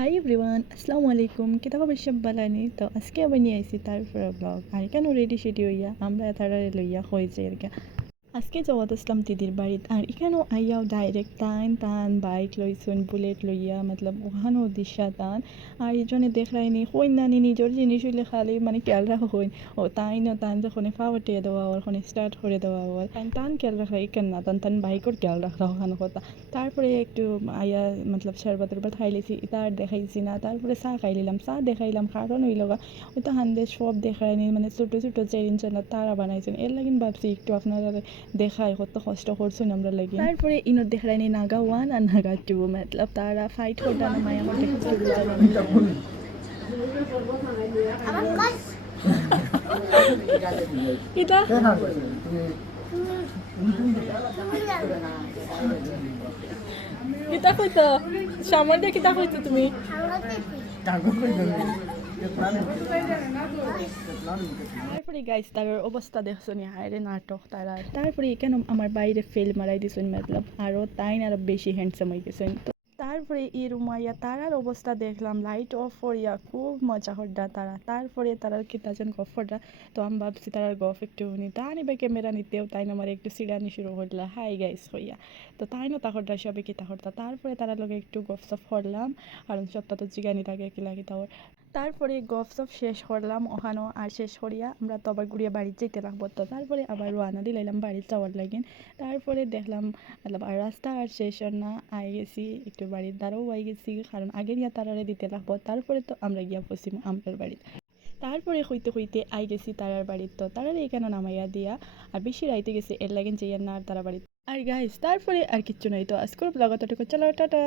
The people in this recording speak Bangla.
হাই এভরিওয়ান, আসসালামু আলাইকুম। কিতা খবর সব বালানি? তো আজকে আবার নিয়ে আইছি তারপরে ব্লগ আর কেন রেডি সেডি হইয়া আমরা তারারে লইয়া হয়েছে আর কি। আজকে যাওয়াত আসলাম দিদির বাড়িত আর এখানেও আইয়াও ডাইরেক্ট টান টান বাইক লইছুন বুলেট লইয়া মতলব ওখানেও দিশা টান আর এইজনে দেখরাইনি হইন নানি নিজের জিনিস হইলে খালি মানে খেয়াল রাখা হইন ও তাইনও টান যখন ফাওয়াটিয়ে দেওয়া ওর স্টার্ট করে দেওয়া ওর টান টান খেয়াল রাখা কেন না টান টান বাইকের খেয়াল রাখা ওখানে কথা। তারপরে একটু আইয়া মতলব শরবত টরবত খাইলেছি তার দেখাইছি না, তারপরে চা খাইলাম, চা দেখাইলাম কারণ হইল গা ওই তো হান্দে সব দেখায়নি মানে ছোটো ছোটো চেরিন চেনা তারা বানাইছেন এর লাগিন ভাবছি একটু আপনারা দেখায় কত কষ্ট করছেন আমরা লাগি। তারপরে ইনোর দেখায়নি নাগা ওয়ান আর নাগা টু মতলব তারা ফাইট করতে না মায়া করতে এটা কিতা কইতো সামর দিয়ে কিতা কইতো তুমি? তারপরে গাইস তার অবস্থা দেখছো নি হায়রে নাটক তারা। তারপরে কেন আমার বাইরে ফেল মারাই দিছেন মতলব আরো তাই আরো বেশি হ্যান্ডসাম হয়ে গেছেন। তো তারপরে এই রুমাইয়া তারার অবস্থা দেখলাম লাইট অফ করিয়া খুব মজা হড্ডা তারা। তারপরে তারার কিতাজন গফ হড্ডা তো আমি ভাবছি তারার গফ একটু নিতে আনিবে ক্যামেরা নিতেও তাই না আমার একটু সিডানি শুরু করলা হাই গাইস হইয়া। তো তাই না তাহরটা সবে কিতা হড্ডা তারপরে তারা লগে একটু গফ সফ করলাম কারণ সবটা তো জিগানি থাকে কিলা কিতা। তারপরে গফ সফ শেষ করলাম ওখানেও আর শেষ করিয়া আমরা তো আবার ঘুরিয়ে বাড়ি যেতে লাগবো। তো তারপরে আবার রওনা দিলাম বাড়ি যাওয়ার লাগিন। তারপরে দেখলাম মতলব আর রাস্তা আর শেষ না আই গেছি একটু বাড়ির দ্বারাও আই গেছি কারণ আগে গিয়া তারারে দিতে লাগবো। তারপরে তো আমরা গিয়া পড়ছি আমরার বাড়িতে। তারপরে হইতে হইতে আই গেছি তারার বাড়ির তো তারারে এখানে নামাইয়া দিয়া আর বেশি রাইতে গেছে এর লাগিন যাইয়া না আর তারা বাড়িতে। আর গাইস তারপরে আর কিচ্ছু নাই, তো আজকের ব্লগ এতটুকু, চলো টাটা।